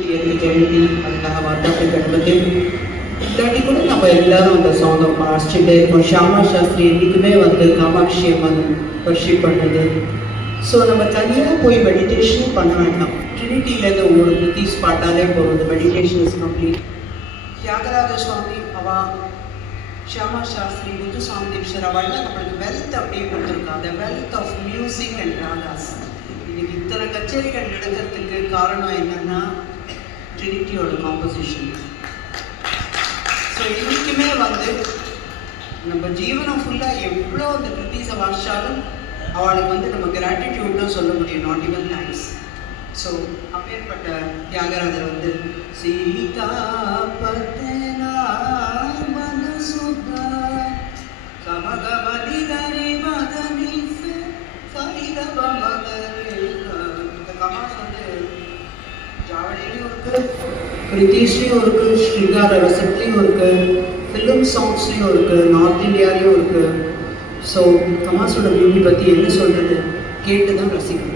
जयंती वर्धापन गणपति इलाटी நம்ம எல்லாரும் அந்த சாங்கை வாசிச்சுட்டு இருக்கோம். ஷியாமா சாஸ்திரி என்றைக்குமே காமாட்சி அம்மன் வர்ஷிப் பண்ணுறது. ஸோ நம்ம தனியாக போய் மெடிடேஷன் பண்ண வேண்டாம். ட்ரினிட்டியிலேருந்து ஒரு புத்திஸ் பாட்டாலே போகிறது. Meditation is complete. Thyagaraja Swami அவா, ஷியாமா சாஸ்திரி, முத்துசாமி தீக்ஷர் அவள்லாம் நம்மளுக்கு வெல்த் அப்படியே கொடுத்துருக்கா. அந்த wealth of music and ragas. இன்னைக்கு இத்தனை கச்சேரிகள் நடக்கிறதுக்கு காரணம் என்னன்னா ட்ரினிட்டியோட காம்போசிஷன். ஸோ இன்றைக்குமே நம்ம ஜீவனம் ஃபுல்லாக எவ்வளோ அந்த கிருத்திஸை வாசிச்சாலும் அவளுக்கு நம்ம கிராட்டிடியூட் தான் சொல்ல முடியும், நாட் ஈவன் தேங்க்ஸ். ஸோ அப்பேற்பட்ட தியாகராஜர் சீதா பத்தனா மனசுதா கமகமதி தனி மதனி சரிதப மகரே. இந்த கமாஸ் ஜாவடிலையும் இருக்கு, கிருத்திஸ்லையும் இருக்கு, ஸ்ரீகார ரசத்துலையும் இருக்கு, ஃபிலிம் சாங்ஸ்லையும் இருக்கு, நார்த் இந்தியாலையும் இருக்கு. ஸோ கமாஸோட பியூட்டி பற்றி என்ன சொல்கிறது, கேட்டு தான் ரசிக்கணும்.